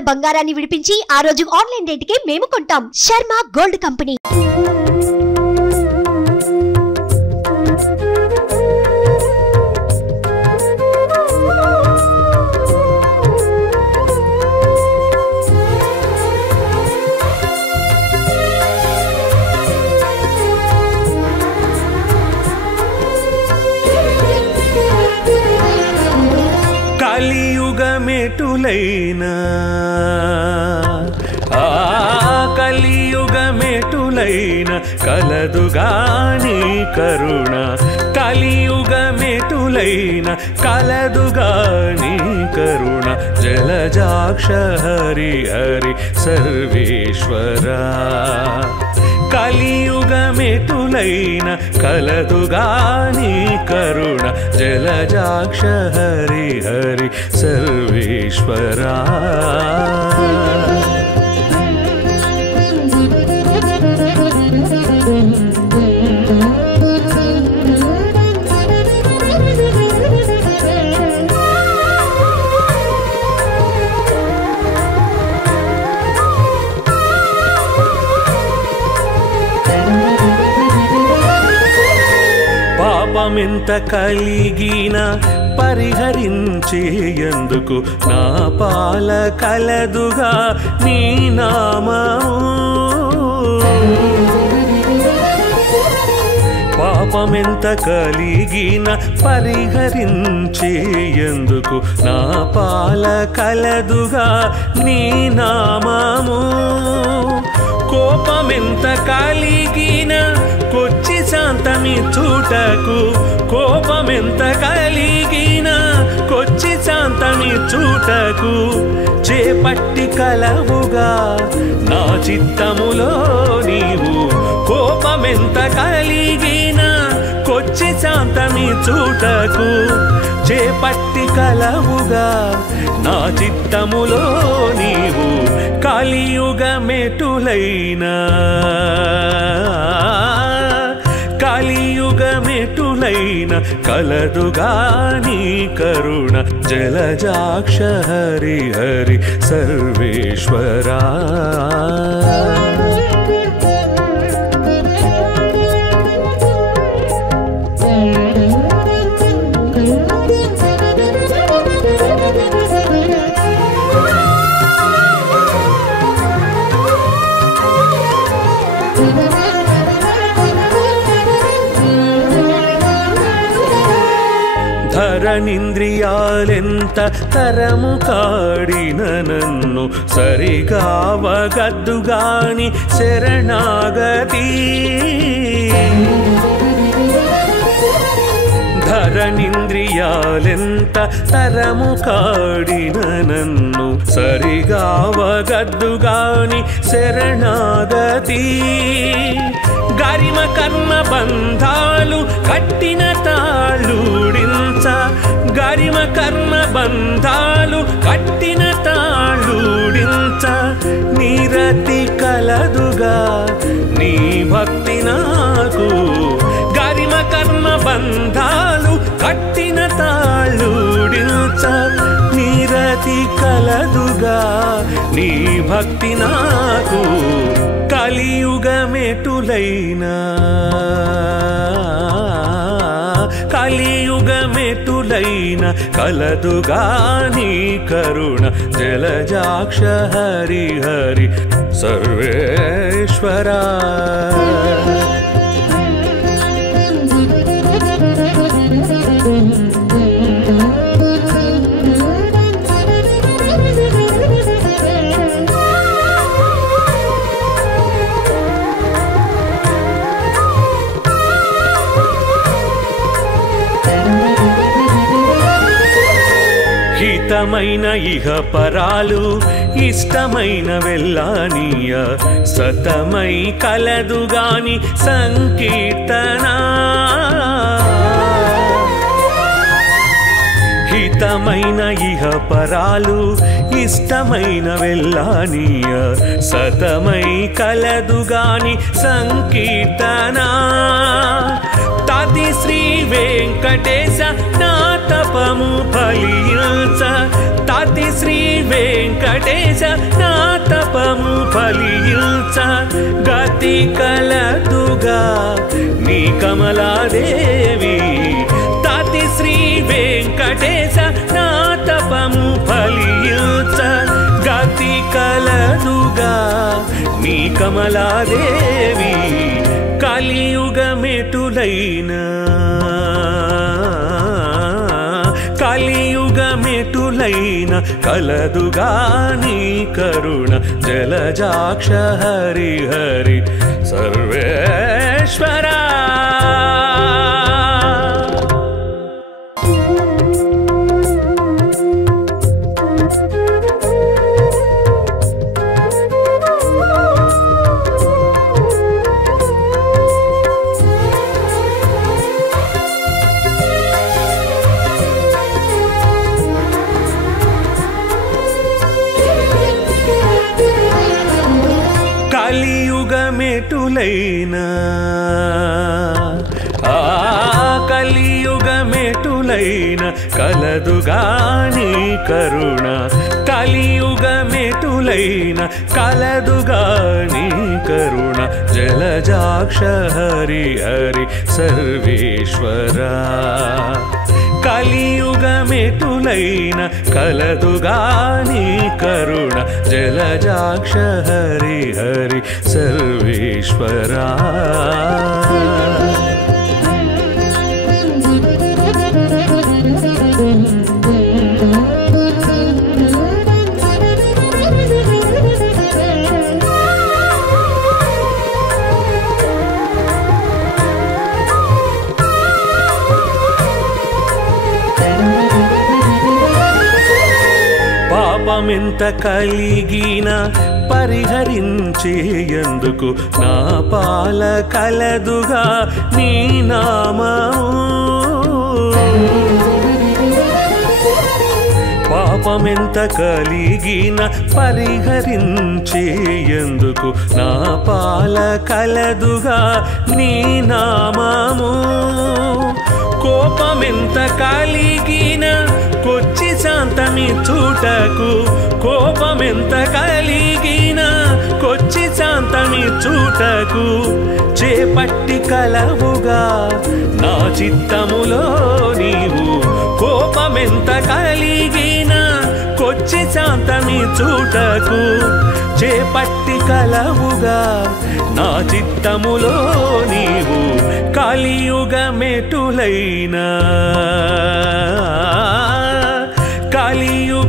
ఉన్న బంగారాన్ని విడిపించి ఆ రోజు ఆన్లైన్ రేటుకే మేము కొంటాం. Sharma gold company. కలియుగమెటులైనా కలియుగమెటులైనా కలదుగాని కరుణ. కలియుగమెటులైనా కలదుగాని కరుణ. జలజాక్ష హరి హరి సర్వేశ్వరా. కలియుగమెటులైనా కలదుగాని కరుణ. జలజాక్ష హరి హరి సర్వేశ్వరా. పాపమెంత కలిగినా పరిహరించేందుకు నా పాల కలదుగా నీ నామము. పాపమెంత కలిగినా పరిహరించేందుకు నా పాల కలదుగా నీ నామము. కోపమెంత కలిగినా కొచ్చి శాంతమిచ్చుటకు. కోపమెంత కలిగినా కొచ్చి శాంతమిచ్చుటకు. చేపట్టి కలవుగా నా చిత్తములో నీవు. కోపమెంత కలిగినా కొచ్చి శాంతమిచ్చుటకు. చేపట్టి కలవుగా నా చిత్తములో నీవు. కలియుగమెటులైనా కలియుగమెటులైనా కలదుగాని కరుణ. జలజాక్ష హరి హరి సర్వేశ్వరా. ధరణింద్రియాలెంత తరము కాడిన నన్ను సరిగావగద్దుగాని శరణాగతి. ధరణింద్రియాలెంత తరము కాడిన నన్ను సరిగావగద్దుగాని శరణాగతి. గరిమ కర్మ బంధాలు కట్టిన తాళూడించ. గరిమ కర్మ బంధాలు కట్టిన తాళూడించ. నీరతి కలదుగా నీ భక్తి నాకు. గరిమ కర్మ బంధాలు కట్టిన తాళూడించ. నీరతి కలదుగా నీ భక్తి నాకు. కలియుగమెటులైనా కలియుగమెటులైనా కలదుగాని కరుణ. జలజాక్ష హరి హరి సర్వేశ్వరా. హితమైన ఇహ పరాలు ఇష్టమైన వెళ్ళానీయ. సతమై కలదుగాని సంకీర్తన. హితమైన ఇహ పరాలు ఇష్టమైన వెళ్ళానీయ. సతమై కలదుగాని సంకీర్తన. తది శ్రీ వెంకటేశ నా తపము ఫలించ. తది శ్రీ వెంకటేశ వెంకటేశ నా తపము ఫలించ గతి కలదుగా నీ కమలాదేవి తాతి శ్రీ వెంకటేశ నా తపము ఫలించ గతి కలదుగా నీ కమలాదేవి కలియుగమెటులైనా కలియుగమెటులైన కలదుగా నీ కరుణ జలజాక్ష హరి హరి సర్వేశ్వరా కలియుగమెటులైనా కలియుగమెటులైన కలదుగా నీ కరుణ కలియుగమెటులైన కలదుగా నీ కరుణ జలజాక్ష హరి హరి సర్వేశ్వరా కలియుగమెటులైన కలదుగా నీ కరుణ జలజాక్ష హరి హరి సర్వేశ్వరా పాపమెంత కలిగిన పరిహరించేందుకు నా పాల కలదుగా నీ నామము పాపమెంత కలిగిన పరిహరించేందుకు నా పాల కలదుగా నీ నామము కోపమెంత కలిగిన కొచ్చి శాంతమి చూటకు కోపమెంత కలిగిన కొచ్చి శాంతమి చూటకు చేపట్టి కలవుగా నా చిత్తములో నీవు కోపమెంత కలిగిన కొచ్చి శాంతమి చూటకు చేపట్టి కలవుగా నా చిత్తములో నీవు కలియుగమెటులైనా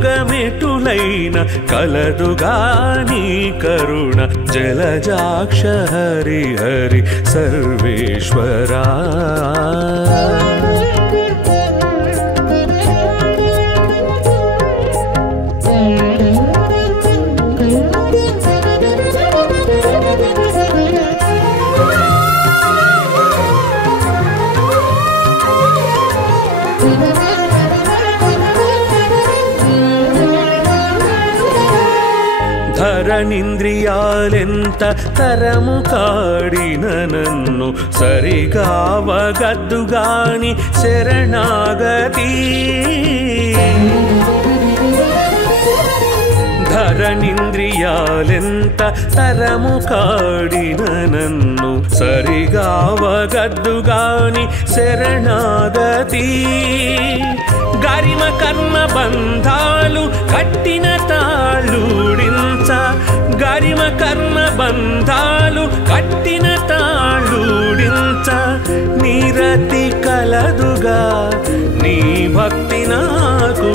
కలియుగమెటులైన కలదుగా నీ కరుణ జలజాక్ష హరి హరి సర్వేశ్వరా ధరణింద్రియాలెంత తరము కాడిన నన్ను సరిగావగద్దుగాని శరణాగతి ధరణింద్రియాలెంత తరము కాడిన నన్ను సరిగావగద్దుగాని శరణాగతి గరిమ కర్మ బంధాలు కట్టిన తాళూడించ గరిమ కర్మ బంధాలు కట్టిన తాళూడించ నీరతి కలదుగా నీ భక్తి నాకు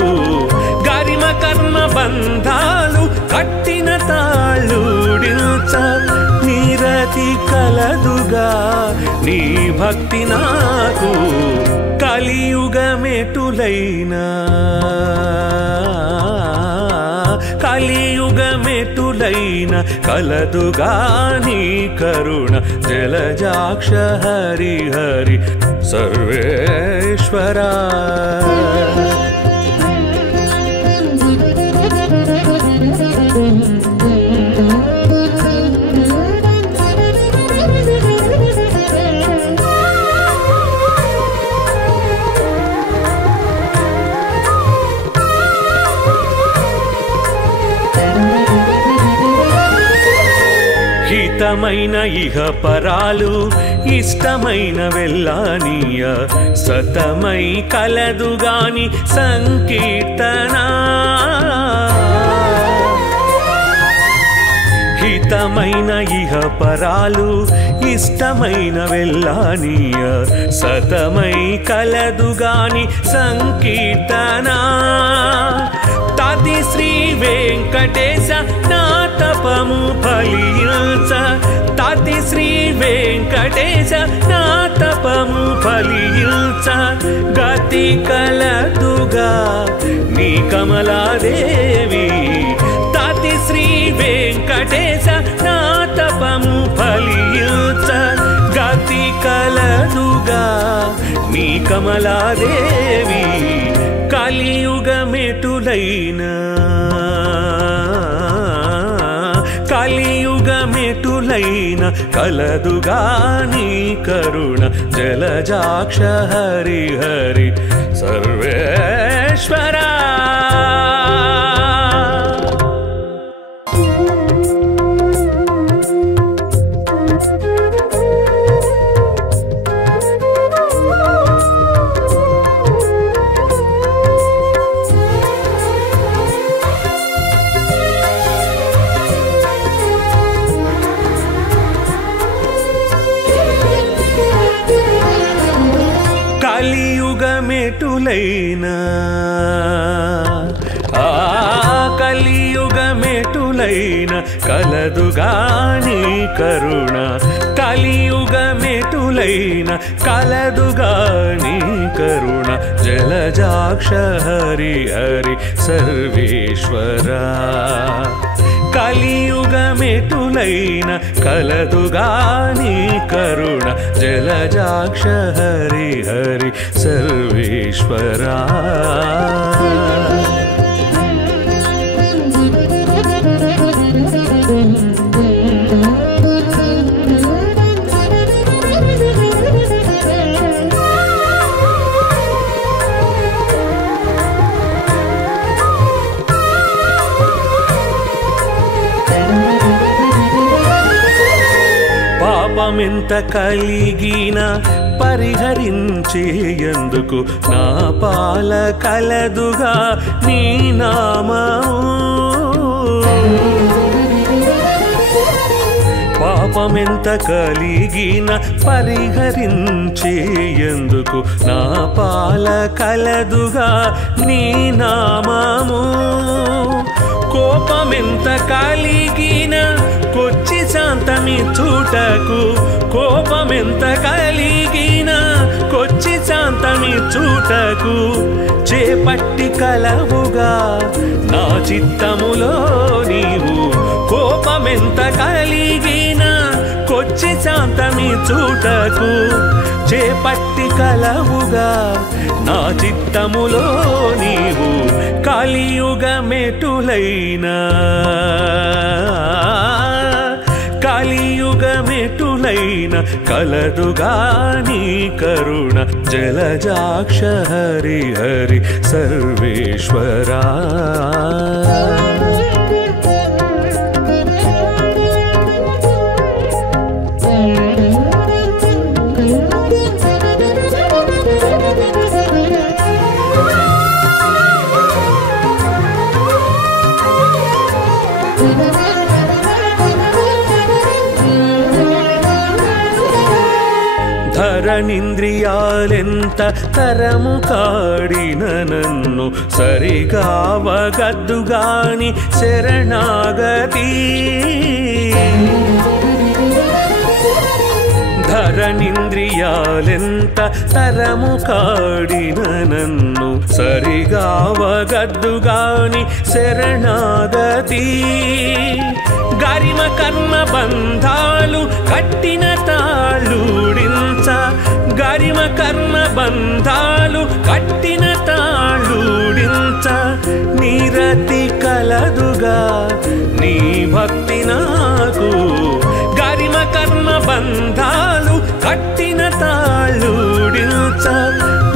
గరిమ కర్మ బంధాలు కట్టిన తాళూడించ నీరతి కలదుగా నీ భక్తి నాకు కలియుగమెటులైనా కలియుగమెటులైన కలదుగా నీ కరుణ జలజాక్ష హరి హరి సర్వేశ్వరా హితమైన ఇహ పరాలు ఇష్టమైన వెళ్ళానీయ సతమై కలదుగాని సంకీర్తన హితమైన ఇహ పరాలు ఇష్టమైన వెళ్ళానీయ సతమై కలదుగాని సంకీర్తన తది శ్రీ వెంకటేశ నా తపము ఫలించ తది శ్రీ వెంకటేశ నా తపము ఫలించ గతి కలదుగా నీ కమలాదేవి తది శ్రీ వెంకటేశ నా తపము ఫలించ గతి కలదుగా నీ కమలాదేవి కలియుగమెటులైనా కలియుగమెటులైన కలదుగాని కరుణ జలజాక్ష హరి హరి సర్వేశ్వరా కలియుగమెటులైనా కలియుగమెటులైన కలదుగాని కరుణ కలియుగమెటులైన కలదుగాని కరుణ జలజాక్ష హరి హరి సర్వేశ్వరా కలియుగమెటులైన కలదుగాని కరుణ జలజాక్ష హరి హరి సర్వేశ్వరా పాపమెంత కలిగిన పరిహరించేందుకు నా పాల కలదుగా నీ నామము పాపమెంత కలిగిన పరిహరించేందుకు నా పాల కలదుగా నీ నామము కోపమెంత కలిగిన కొచ్చి శాంతమిచ్చుటకు కోపమెంత కలిగిన కొచ్చి శాంతమిచ్చుటకు చేపట్టి కలవుగా నా చిత్తములో నీవు కోపమెంత కలిగిన కొచ్చి శాంతమిచ్చుటకు చేపట్టి కలవుగా నా చిత్తములో నీవు కలియుగమెటులైనా కలియుగమెటులైన కలదుగాని కరుణ జలజాక్ష హరి హరి సర్వేశ్వరా ధరణింద్రియాలెంత తరము కాడిన నన్ను సరిగావగద్దుగాని శరణాగతి ధరణింద్రియాలెంత తరము కాడిన నన్ను సరిగావగద్దుగాని శరణాగతి గరిమ కర్మ బంధాలు కట్టిన తాళూడించ గరిమ కర్మ బంధాలు కట్టిన తాళూడించ నీరతి కలదుగా నీ భక్తి నాకు గరిమ కర్మ బంధాలు కట్టిన తాళూడించ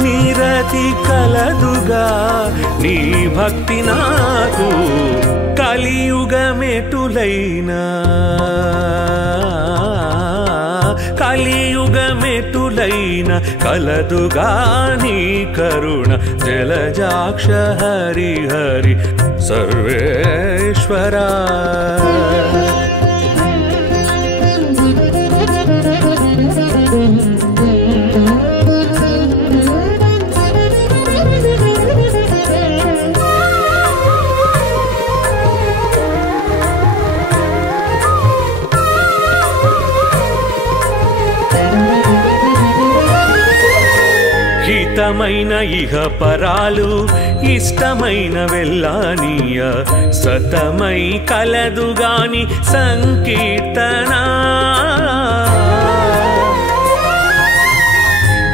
నీరతి కలదుగా నీ భక్తి నాకు కలియుగమెటులైనా కలదుగా నీ కరుణ జలజాక్ష హరి హరి సర్వేశ్వరా హితమైన ఇహ పరాలు ఇష్టమైన వెళ్ళానీయ సతమై కలదుగాని సంకీర్తన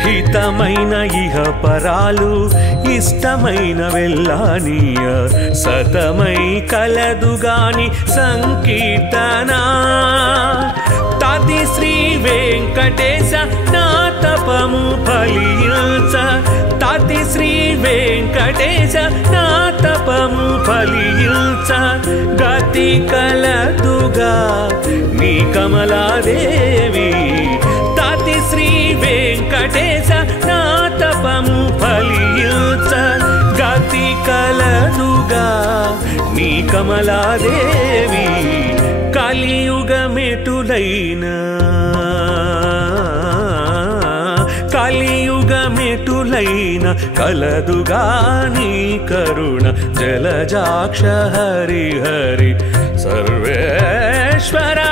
హితమైన ఇహ పరాలు ఇష్టమైన వెళ్ళానీయ సతమై కలదుగాని సంకీర్తన తాతి శ్రీ వెంకటేశ నా తపము ఫలించ తాతి శ్రీ వెంకటేశ నా తపము ఫలించ గతి కలదుగా నీ కమలాదేవి తాతి శ్రీ వెంకటేశ నా తపము ఫలించ గతి కలదుగా నీ కమలాదేవి కలియుగమెటులైనా కలదుగా నీ కరుణ జలజాక్ష హరి హరి సర్వేశ్వరా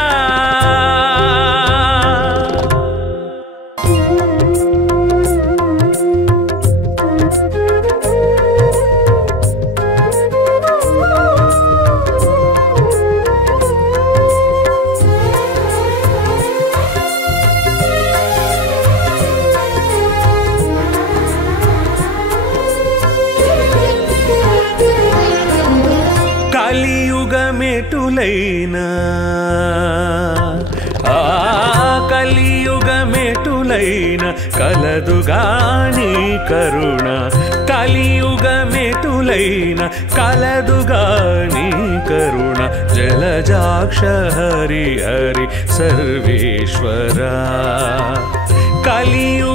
కలియుగమెటులైన కలదుగా నీ కరుణ కలియుగమెటులైన కలదుగా నీ కరుణ జలజాక్ష హరి హరి సర్వేశ్వరా కలియుగమెటులైన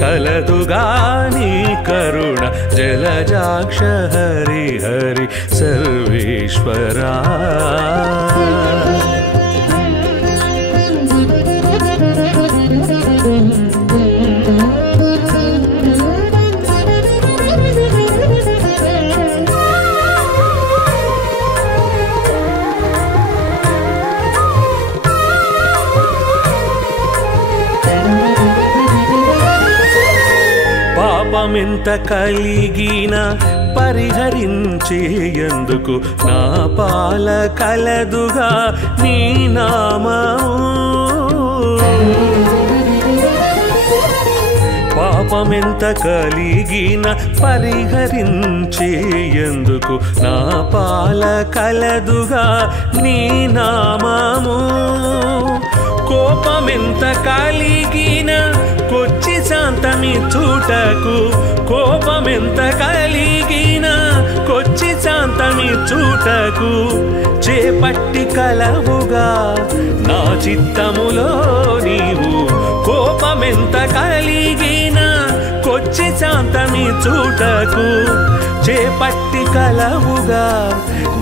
కలదుగా నీ కరుణ జలజాక్ష హరి హరి సర్వేశ్వరా పాపమెంత కలిగిన పరిహరించేందుకు నా పాల కలదుగా నీ నామము పాపమెంత కలిగిన పరిహరించేందుకు నా పాల కలదుగా నీ నామము కోపమెంత కలిగిన కొచ్చి శాంతమిచ్చుటకు కోపమెంత కలిగిన కొచ్చి శాంతమిచ్చుటకు చేపట్టి కలవుగా నా చిత్తములో నీవు కోపమెంత కలిగిన కొచ్చి శాంతమిచ్చుటకు చేపట్టి కలవుగా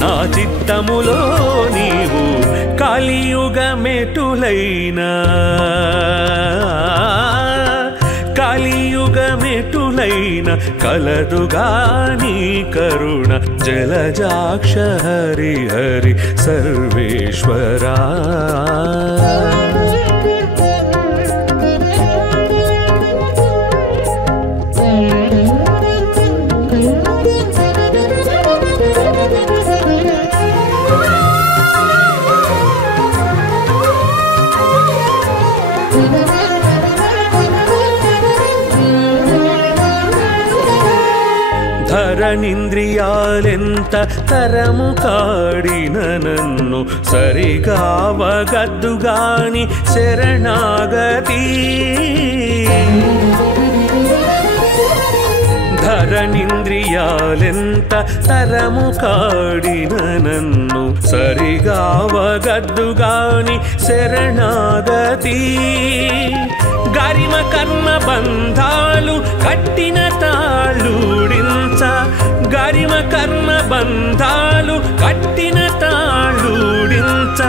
నా చిత్తములో నీవు కలియుగమెటులైనా కలదుగా నీ కరుణ జలజాక్ష హరి హరి సర్వేశ్వరా ధరణింద్రియాలెంత తరము కాడిన నన్ను సరిగావగద్దుగాని శరణాగతి ధరణింద్రియాలెంత తరము కాడిన నన్ను సరిగావ అవగద్దుగాని శరణాగతి గరిమ కర్మ బంధాలు కట్టిన తాళూడించ గరిమ కర్మ బంధాలు కట్టిన తాళూడించ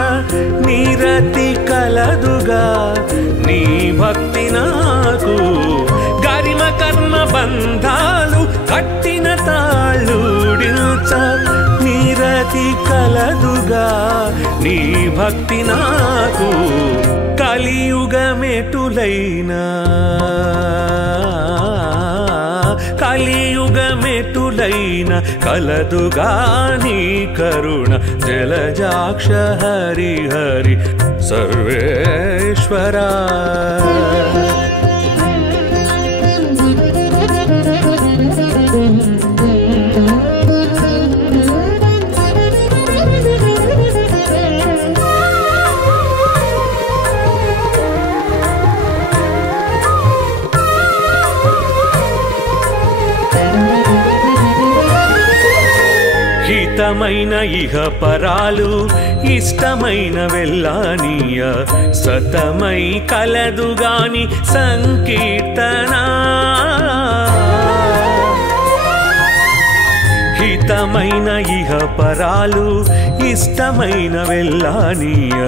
నిరతి కలదుగా నీ భక్తి నాకు గరిమ కర్మ బంధాలు కట్టిన తాళూడించ నిరతి కలదుగా నీ భక్తి నాకు కలియుగమెటులైనా కలియుగమెటులైన కలదుగా నీ కరుణ జలజాక్ష హరి హరి సర్వేశ్వరా హితమైన ఇహ పరాలు ఇష్టమైన వెళ్ళానీయ సతమై కలదుగాని సంకీర్తన హితమైన ఇహ పరాలు ఇష్టమైన వెళ్ళానీయ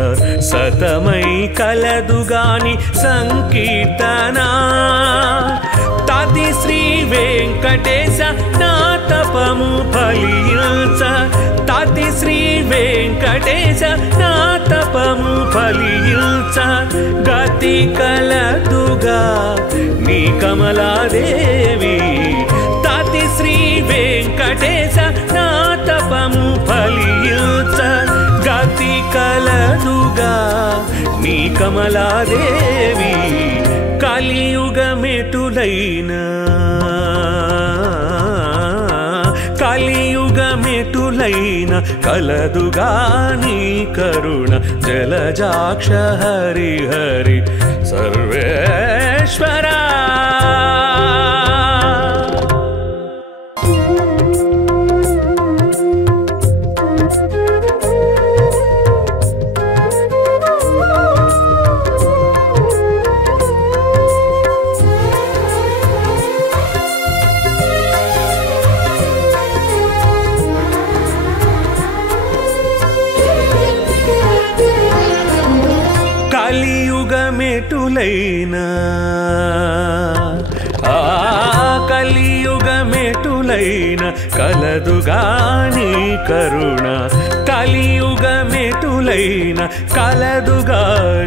సతమై కలదుగాని సంకీర్తన తాతి శ్రీ వెంకటేశ నా తపము ఫలించ తాతి శ్రీ వెంకటేశ నా తపము ఫలించ గతి కలదుగా నీ కమలాదేవి తాతి శ్రీ వెంకటేశ నా తపము ఫలించ గతి కలదుగా నీ కమలాదేవి కలియుగమెటులైనా కలియుగమెటులైన కలదుగా నీ కరుణ జలజాక్ష హరి హరి సర్వేశ్వరా కలియుగమెటులైనా కలియుగమెటులైన కలదుగా నీ కరుణ కలియుగమెటులైన కలదుగా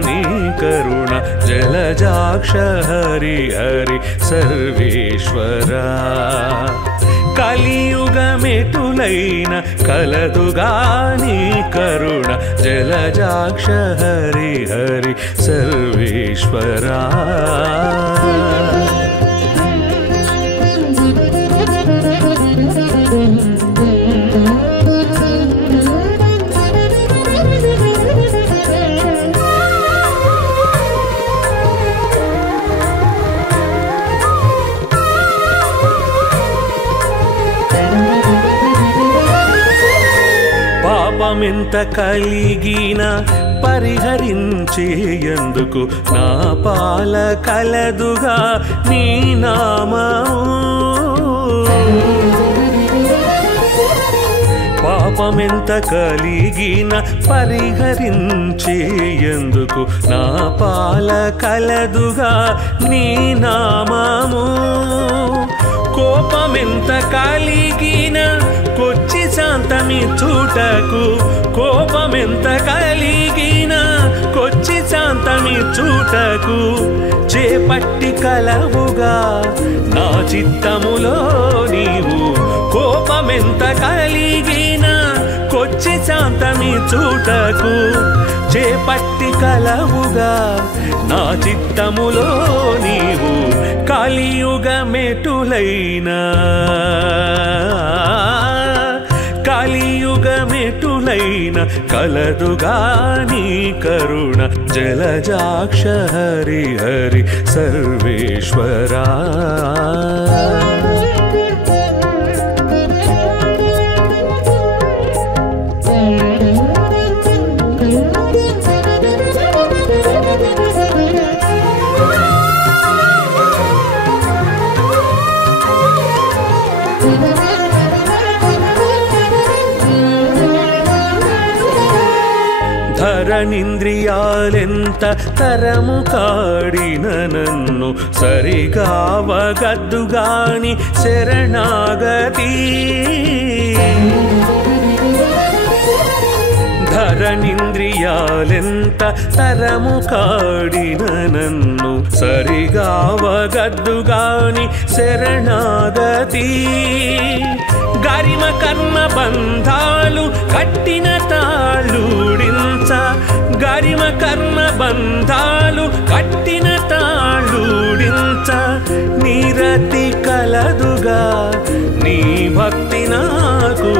నీ కరుణ జలజాక్ష హరి హరి సర్వేశ్వరా కలియుగమెటులైన కలదుగా నీ కరుణ జలజాక్ష హరి హరి సర్వేశ్వరా పాపమెంత కలిగిన పరిహరించేందుకు నా పాల కలదుగా నీ నామము పాపమెంత కలిగిన పరిహరించేందుకు నా పాల కలదుగా నీ నామము కోపమెంత కలిగిన కొచ్చి శాంతమిచ్చుటకు కోపమెంత కలిగిన కొచ్చి శాంతమిచ్చుటకు చేపట్టి కలవుగా నా చిత్తములో నీవు కోపమెంత కలిగిన కొచ్చి శాంతమిచ్చుటకు చేపట్టి కలవుగా నా చిత్తములో నీవు కలియుగమెటులైనా కలియుగమెటులైన కలదుగా నీ కరుణ జలజాక్ష హరి హరి సర్వేశ్వరా ధరణింద్రియాలెంత తరము కాడిన నన్ను సరిగావగద్దుగాని శరణాగతి ధరణింద్రియాలెంత తరము కాడిన నన్ను సరిగావగద్దుగాని శరణాగతి గరిమ కర్మ బంధాలు కట్టిన తాళూడించ గరిమ కర్మ బంధాలు కట్టిన తాళూడించ నిరతి కలదుగా నీ భక్తి నాకు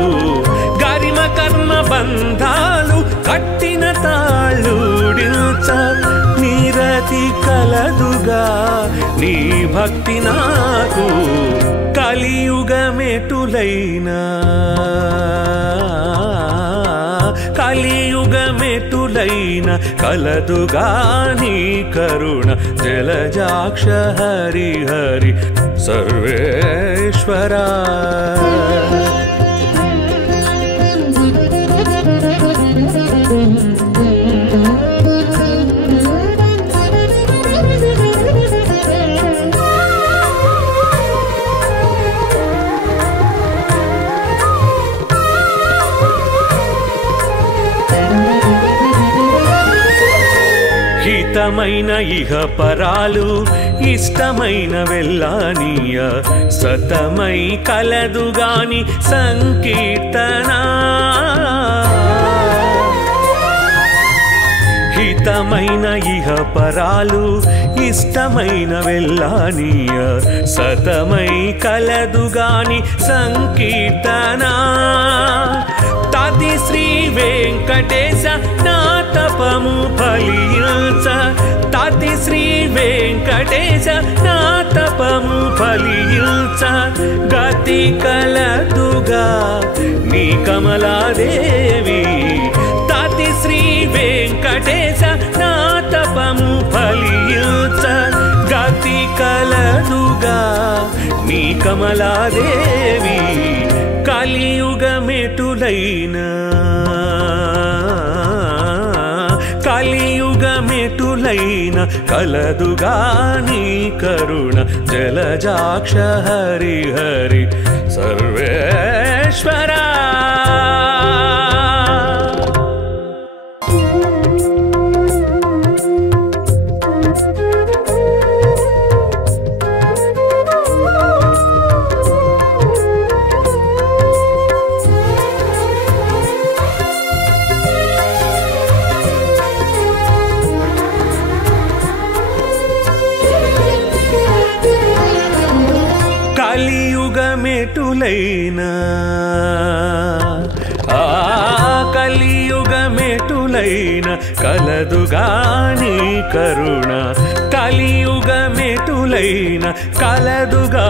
గరిమ కర్మ బంధాలు కట్టిన తాళూడించ నిరతి కలదుగా నీ భక్తి నాకు కలియుగమెటులైనా కలియుగమెటులైన కలదుగా నీ కరుణ జలజాక్ష హరి హరి సర్వేశ్వరా హితమైన ఇహ పరాలు ఇష్టమైన వెళ్ళానీయ సతమై కలదుగాని సంకీర్తన హితమైన ఇహ పరాలు ఇష్టమైన వెళ్ళానీయ సతమై కలదుగాని సంకీర్తన తది శ్రీ వెంకటేశ నా తపము ఫలించ తది శ్రీ వెంకటేశ నా తపము ఫలించ గతి కలదుగా నీ కమలాదేవి తది శ్రీ వెంకటేశ నా తపము ఫలించ గతి కలదుగా నీ కమలాదేవి కలియుగమెటులైనా కలియుగమెటులైన కలదుగా నీ కరుణ జలజాక్ష హరి హరి సర్వేశ్వరా కలియుగమెటులైనా కలియుగమెటులైన కలదుగా నీ కరుణ కలియుగమెటులైన కలదుగా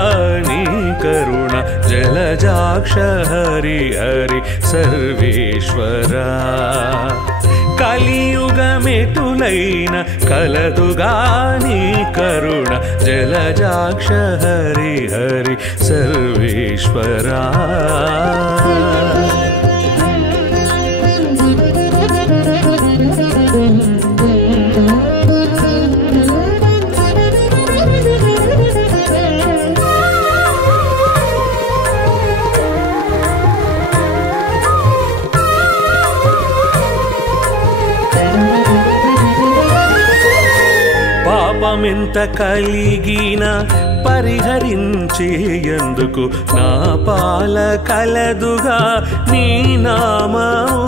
నీ కరుణ జలజాక్ష హరి హరి సర్వేశ్వరా కలియుగమెటులైన కలదుగా నీ కరుణ జలజాక్ష హరి హరి సర్వేశ్వరా పాపమెంత కలిగిన పరిహరించేయందుకు నా పాల కలదుగా నీ నామము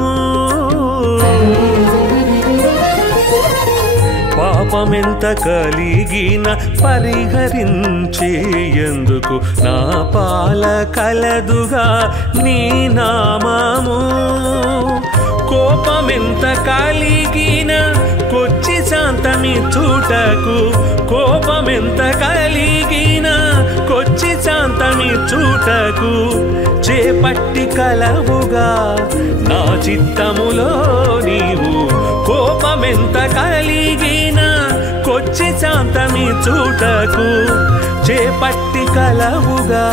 పాపమెంత కలిగిన పరిహరించేయందుకు నా పాల కలదుగా నీ నామము కోపమెంత కలిగిన కొచ్చి శాంతమిచ్చుటకు కోపమెంత కలిగిన కొచ్చి శాంతమిచ్చుటకు చేపట్టి కలవుగా నా చిత్తములో నీవు కోపమెంత కలిగిన కొచ్చి శాంతమి శాంతమి చూటకు చేపట్టి కలవుగా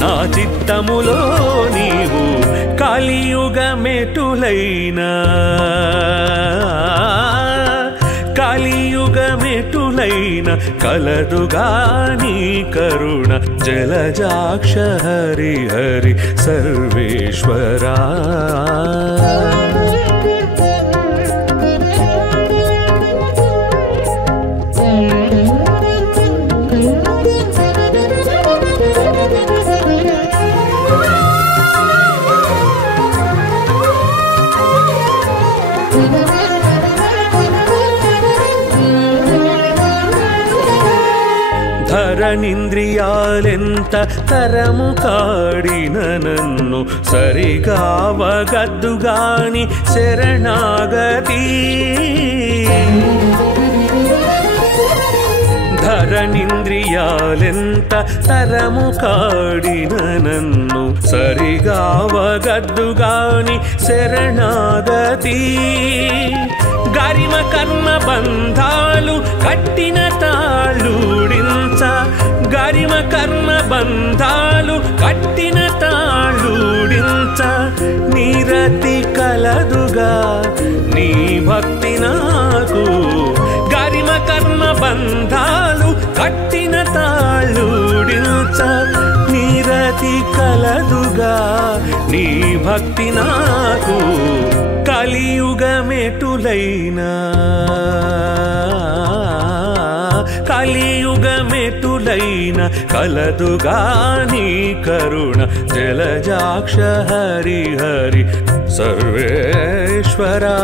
నా చిత్తములో నీవు కలియుగమెటులైనా కలియుగమెటులైన కలదుగా నీ కరుణ జలజాక్ష హరి హరి సర్వేశ్వరా ధరణింద్రియాలెంత తరము కాడిన నన్ను సరిగావగద్దుగాని శరణాగతి ధరణింద్రియాలెంత తరము కాడిన నన్ను సరిగావగద్దుగాని శరణాగతి గరిమ కర్మ బంధాలు కట్టిన తాళూడించ గరిమ కర్మ బంధాలు కట్టిన తాళూడించ నీరతి కలదుగా నీ భక్తి నాకు గరిమ కర్మ బంధాలు కట్టిన తాళూడించ నీరతి కలదుగా నీ భక్తి నాకు కలియుగమెటులైనా కలియుగమెటులైన కలదుగా నీ కరుణ జలజాక్ష హరి హరి సర్వేశ్వరా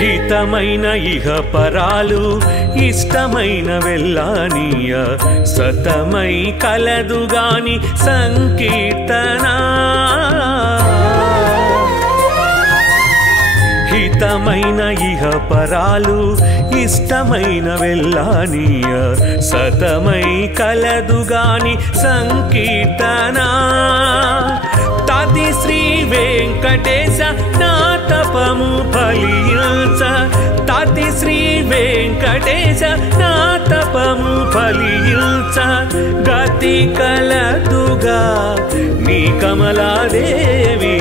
హితమైన ఇహ పరాలు ఇష్టమైన వెళ్ళానీయ సతమై కలదుగాని సంకీర్తన హితమైన ఇహ పరాలు ఇష్టమైన వెళ్ళానీయ సతమై కలదుగాని సంకీర్తన తది శ్రీ వెంకటేశ నా తపము ఫలించ తది శ్రీ వెంకటేశ నా తపము ఫలించ గతి కలదుగా నీ కమలాదేవి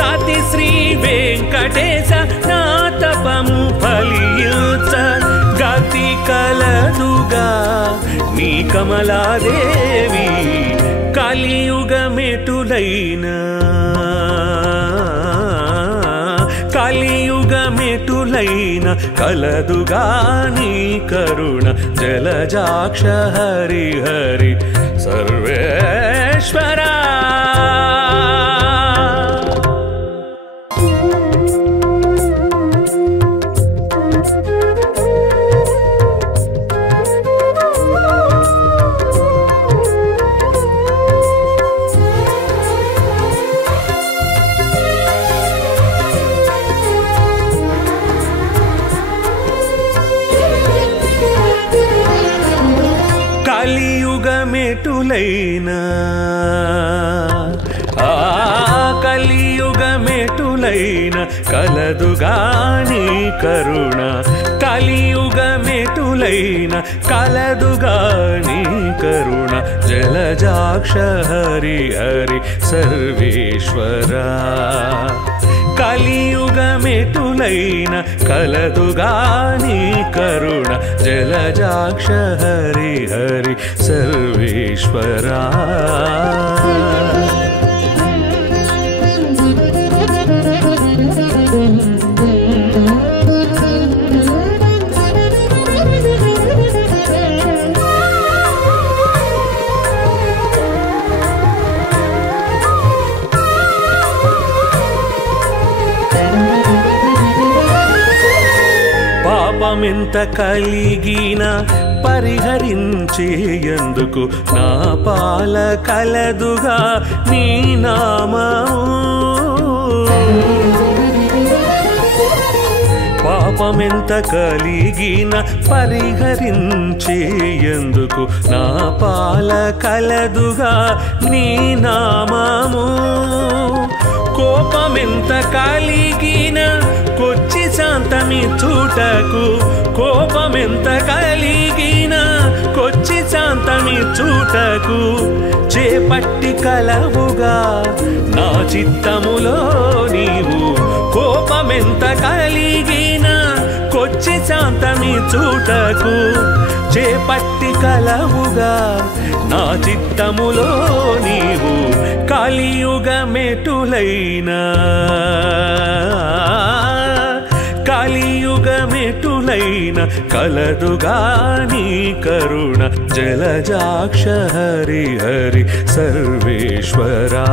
తది శ్రీ వెంకటేశ నా తపము ఫలించ గతి కలదుగా నీ కమలాదేవి కలియుగమెటులైనా కలియుగమెటులైన కలదుగా నీ కరుణ జలజాక్ష హరి హరి సర్వేశ్వరా కలియుగమెటులైనా కలియుగమెటులైన కలదుగా నీ కరుణ కలియుగమెటులైన కలదుగా నీ కరుణ జలజాక్ష హరి హరి సర్వేశ్వరా కలియుగమెటులైన కలదుగా నీ కరుణ జలజాక్ష హరి హరి సర్వేశ్వరా పాపమెంత కలిగిన పరిహరించేందుకు నా పాల కలదుగా నీ నామము పాపమెంత కలిగిన పరిహరించేందుకు నా పాల కలదుగా నీ నామము కోపమెంత కలిగిన కొచ్చి శాంతమిచ్చుటకు కోపమెంత కలిగిన కొచ్చి శాంతమిచ్చుటకు చేపట్టి కలవుగా నా చిత్తములో నీవు కోపమెంత కలిగిన కొచ్చి శాంతమిచ్చుటకు చేపట్టి కలవుగా నా చిత్తములో నీవు కలియుగమెటులైనా కలియుగమెటులైన కలదుగా నీ కరుణ జలజాక్ష హరి హరి సర్వేశ్వరా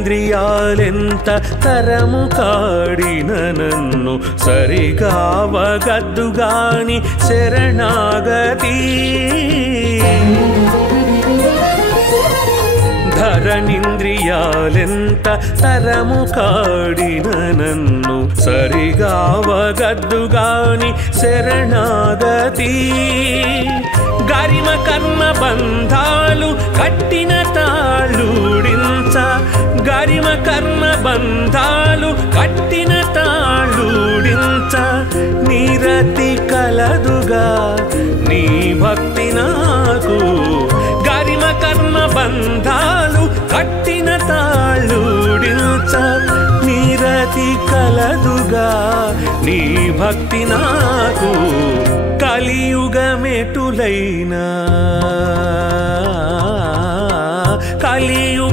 ధరణింద్రియాలెంత తరము కాడిన నన్ను సరిగావగద్దుగాని శరణాగతి ధరణింద్రియాలెంత తరము కాడిన నన్ను సరిగావగద్దుగాని శరణాగతి గరిమ కర్మ బంధాలు కట్టిన తాళూడించ గరిమ కర్మ బంధాలు కట్టిన తాళూడించ నీరతి కలదుగా నీ భక్తి నాకు గరిమ కర్మ బంధాలు కట్టిన తాళూడించ నీరతి కలదుగా నీ భక్తి నాకు కలియుగమెటులైనా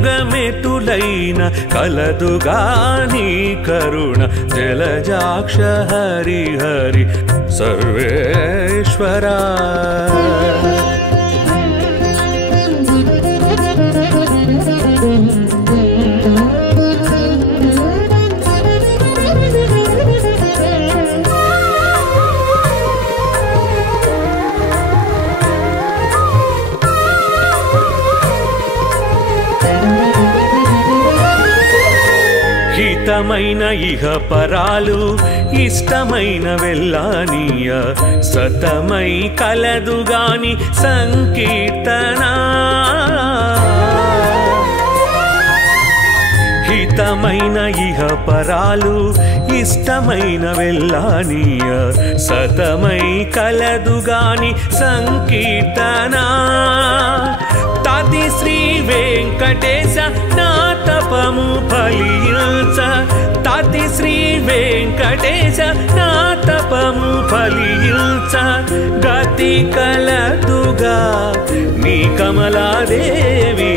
కలియుగమెటులైన కలదుగా నీ కరుణ జలజాక్ష హరి హరి సర్వేశ్వరా హితమైన ఇహ పరాలు ఇష్టమైన వెళ్ళానీయ సతమై కలదుగాని సంకీర్తన హితమైన ఇహ పరాలు ఇష్టమైన వెళ్ళానీయ సతమై కలదుగాని సంకీర్తన తది శ్రీ వెంకటేశ నా తపము ఫలించ తది శ్రీ వెంకటేశ నా తపము ఫలించ గతి కలదుగా నీ కమలాదేవి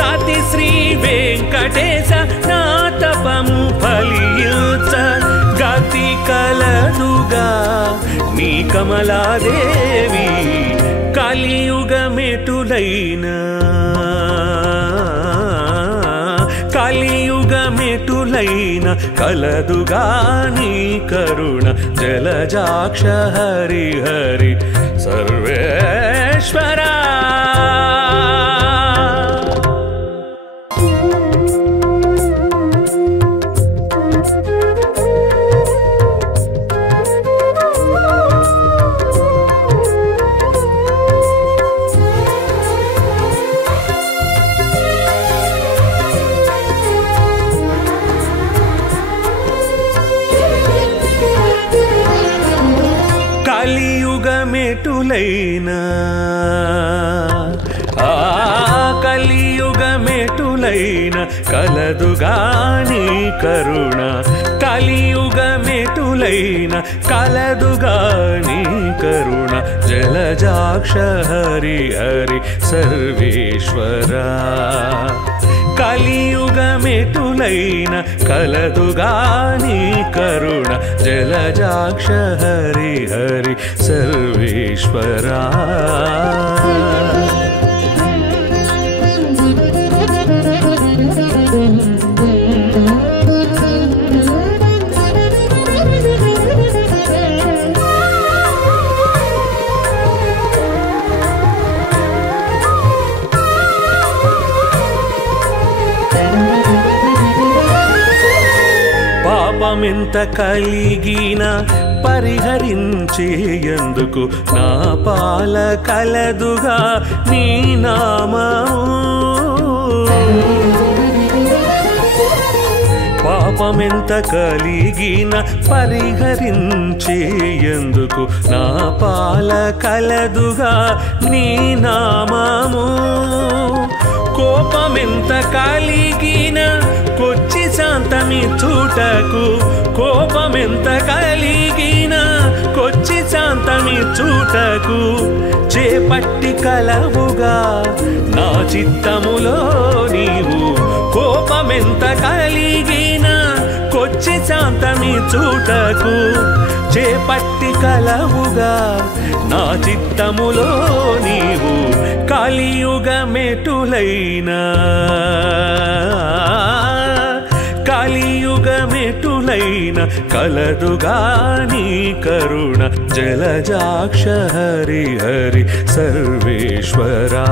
తది శ్రీ వెంకటేశ నా తపము ఫలించ గతి కలదుగా నీ కమలాదేవి కలియుగమెటులైనా కలియుగమెటులైన కలదుగా నీ కరుణ జలజాక్ష హరి హరి సర్వేశ్వరా కలియుగమెటులైనా కలియుగమెటులైన కలదుగా నీ కరుణ కలియుగమెటులైన కలదుగా నీ కరుణ జలజాక్ష హరి హరి సర్వేశ్వరా కలియుగమెటులైన కలదుగా నీ కరుణ జలజాక్ష హరి హరి సర్వేశ్వరా పాపమెంత కలిగిన పరిహరించేయందుకు నా పాల కలదుగా నీ నామము పాపమెంత కలిగిన పరిహరించేయందుకు నా పాల కలదుగా నీ నామము కోపమెంత కలిగిన కొచ్చి శాంతమిచ్చుటకు కోపమెంత కలిగిన కొచ్చి శాంతమిచ్చుటకు చేపట్టి కలవుగా నా చిత్తములో నీవు కోపమెంత కలిగిన కొచ్చి శాంతమిచ్చుటకు చేపట్టి కలవుగా నా చిత్తములో నీవు కలియుగమెటులైనా కలియుగమెటులైన కలదుగా నీ కరుణ జలజాక్ష హరి హరి సర్వేశ్వరా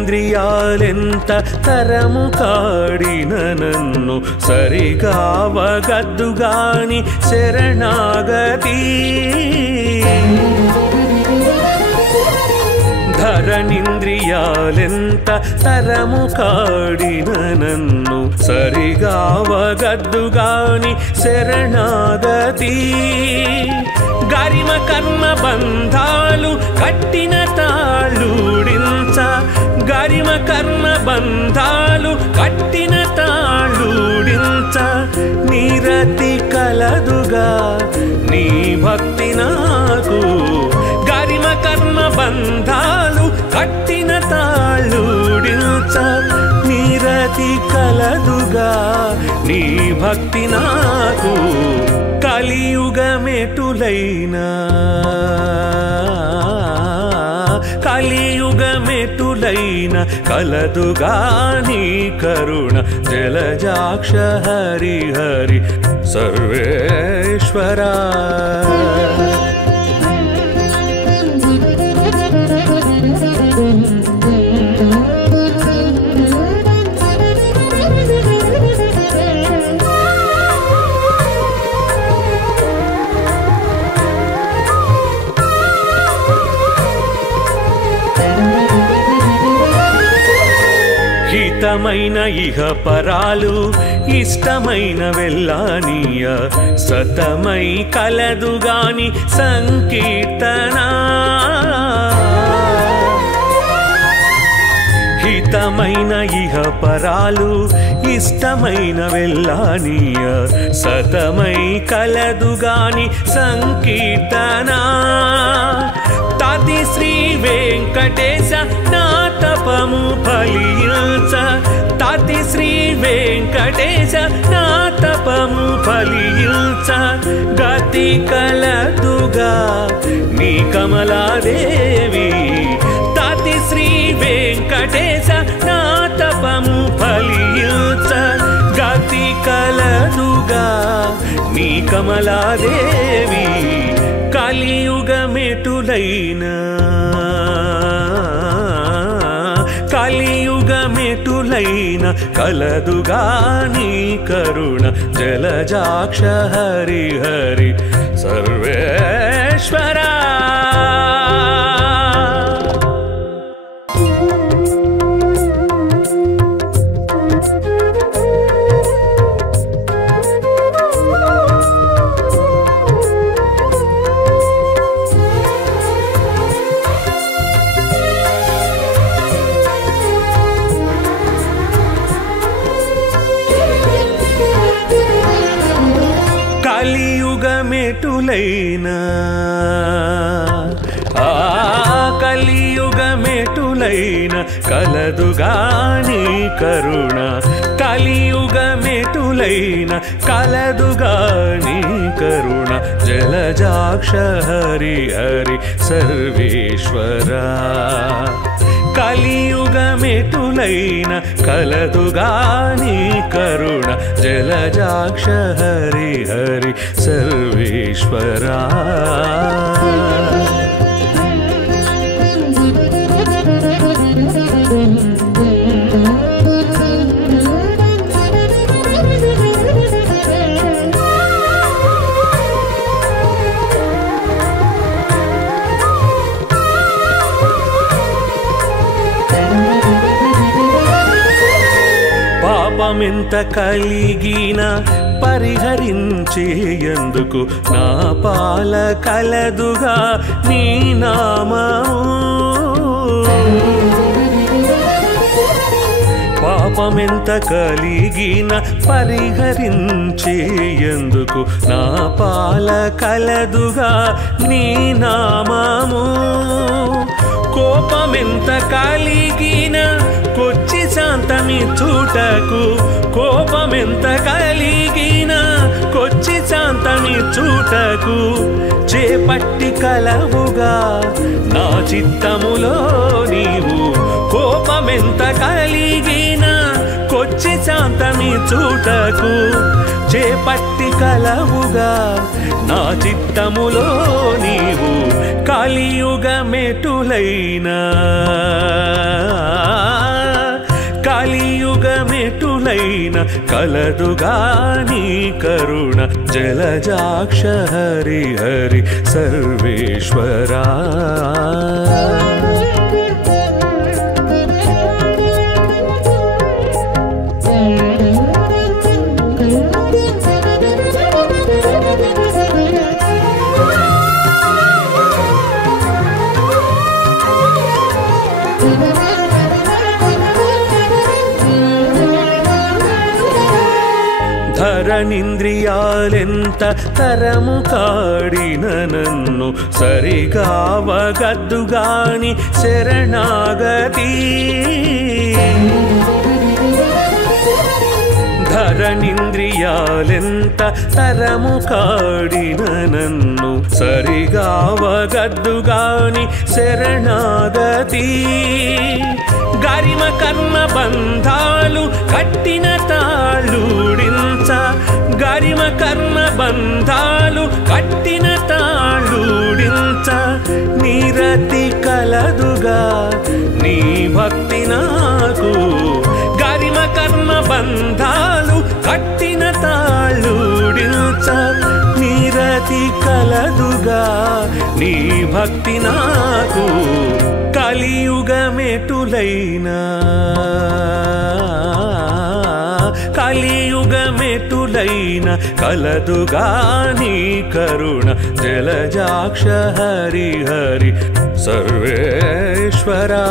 ధరణింద్రియాలెంత తరము కాడిన నన్ను సరిగావగద్దుగాని శరణాగతి ధరణింద్రియాలెంత తరము కాడిన నన్ను సరిగావగద్దుగాని శరణాగతి గరిమ కర్మ బంధాలు కట్టిన తాళూడించ గరిమ కర్మ బంధాలు కట్టిన తాళూడించ నీరతి కలదుగా నీ భక్తి నాకు గరిమ కర్మ బంధాలు కట్టిన తాళూడించ నీరతి కలదుగా నీ భక్తి నాకు కలియుగమెటులైనా కలియుగమెటులైన కలదుగా నీ కరుణ జలజాక్ష హరి హరి సర్వేశ్వరా హితమైన ఇహ పరాలు ఇష్టమైన వెళ్ళానీయ సతమై కలదుగాని సంకీర్తన హితమైన ఇహ పరాలు ఇష్టమైన వెళ్ళానీయ సతమై కలదుగాని సంకీర్తన తాతి శ్రీ వెంకటేశ నా తపము ఫలించ తాతి శ్రీ వెంకటేశ నా తపము ఫలించ గతి కలదుగా నీ కమలాదేవి తాతి శ్రీ వెంకటేశ నా తపము ఫలించ గతి కలదుగా నీ కమలాదేవి కలియుగమెటులైనా కలియుగమెటులైన కలదుగా నీ కరుణ జలజాక్ష హరి హరి సర్వేశ్వరా కలియుగమెటులైనా కలియుగమెటులైనా కలదుగాని కరుణ కలియుగమెటులైనా కలదుగాని కరుణ జలజాక్ష హరి హరి సర్వేశ్వరా కలియుగమెటులైన కలదుగాని కరుణ జలజాక్ష హరి హరి సర్వేశ్వరా పాపమెంత కలిగిన పరిహరించేయందుకు నా పాల కలదుగా నీ నామము పాపమెంత కలిగిన పరిహరించేయందుకు నా పాల కలదుగా నీ నామము కోపమెంత కలిగిన కొచ్చి శాంతమిచ్చుటకు కోపమెంత కలిగిన కొచ్చి శాంతమిచ్చుటకు చేపట్టి కలవుగా నా చిత్తములో నీవు కోపమెంత కలిగిన కొచ్చి శాంతమిచ్చుటకు చేపట్టి కలవుగా నా చిత్తములో నీవు కలియుగమెటులైనా కలియుగమెటులైనా కలదుగాని కరుణ జలజాక్ష హరి హరి సర్వేశ్వరా ధరణింద్రియాలెంత తరము కాడిన నన్ను సరిగావగద్దుగాని శరణాగతి ధరణింద్రియాలెంత తరము కాడిన నన్ను సరిగావగద్దుగాని శరణాగతి గరిమ కర్మ బంధాలు కట్టిన తాళూడించ గరిమ కర్మ బంధాలు కట్టిన తాళూడించ నిరతి కలదుగా నీ భక్తి నాకు గరిమ కర్మ బంధాలు కట్టిన తాళూడించ నిరతి కలదుగా నీ భక్తి నాకు కలియుగమెటులైనా కలియుగమెటులైనా కలదుగాని కరుణ జలజాక్ష హరి హరి సర్వేశ్వరా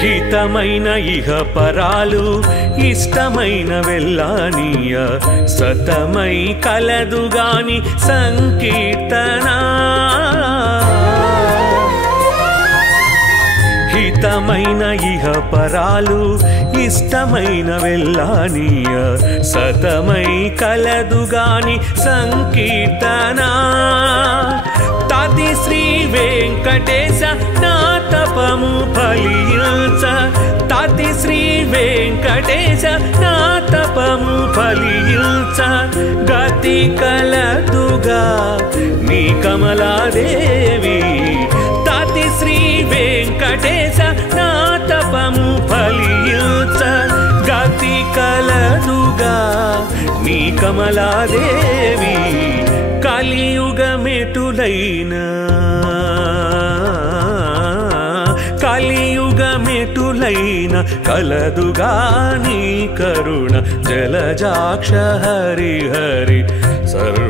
హితమైన ఇహ పరాలు ఇష్టమైన వెళ్ళానీయ సతమై కలదుగాని సంకీర్తన హితమైన ఇహ పరాలు ఇష్టమైన వెళ్ళానీయ సతమై కలదుగాని సంకీర్తన తాతి శ్రీ వెంకటేశ నా తపము ఫలించ తాతి శ్రీ వెంకటేశ నా తపము ఫలించ గతి కలదుగా నీ కమలాదేవి తాతి శ్రీ వెంకటేశ నా తపము ఫలించ గతి కలదుగా నీ కమలాదేవి కలియుగమెటులైనా కలియుగమెటులైనా కైన కలదుగా నీ కరుణ జలజాక్ష హరి హరి సర్వ